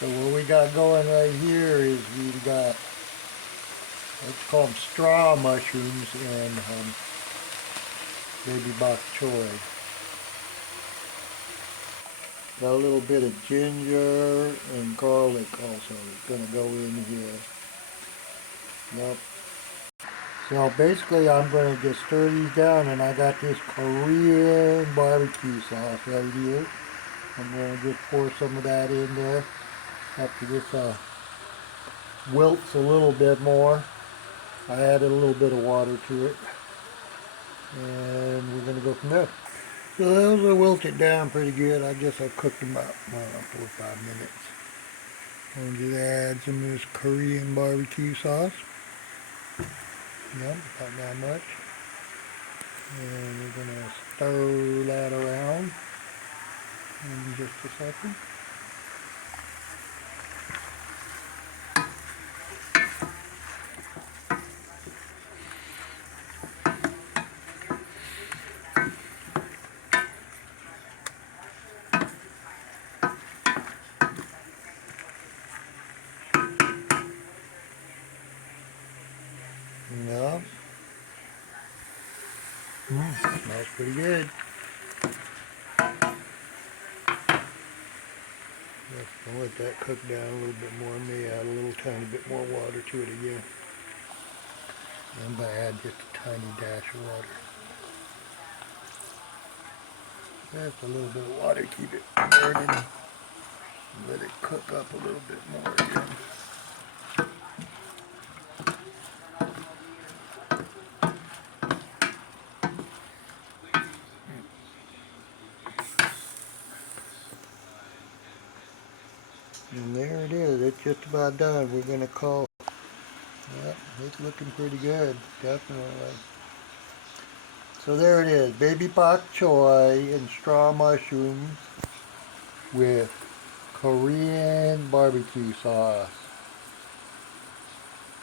So what we got going right here is we got, let's call them straw mushrooms and baby bok choy. Got a little bit of ginger and garlic also. It's going to go in here. Yep. So basically I'm going to just stir these down, and I got this Korean barbecue sauce right here. I'm going to just pour some of that in there after this wilts a little bit more. I added a little bit of water to it, and we're going to go from there. So those are wilted down pretty good. I guess I cooked them about 4 or 5 minutes. I'm going to add some of this Korean barbecue sauce. Yep, about that much. And we're going to stir that around in just a second. Yep. Smells pretty good. I'll let that cook down a little bit more. I may add a little tiny bit more water to it again. I'm going to add just a tiny dash of water. Just a little bit of water, keep it burning. Let it cook up a little bit more again. And there it is. It's just about done. We're going to call. Yep, it's looking pretty good. Definitely. So there it is. Baby bok choy and straw mushrooms with Korean barbecue sauce.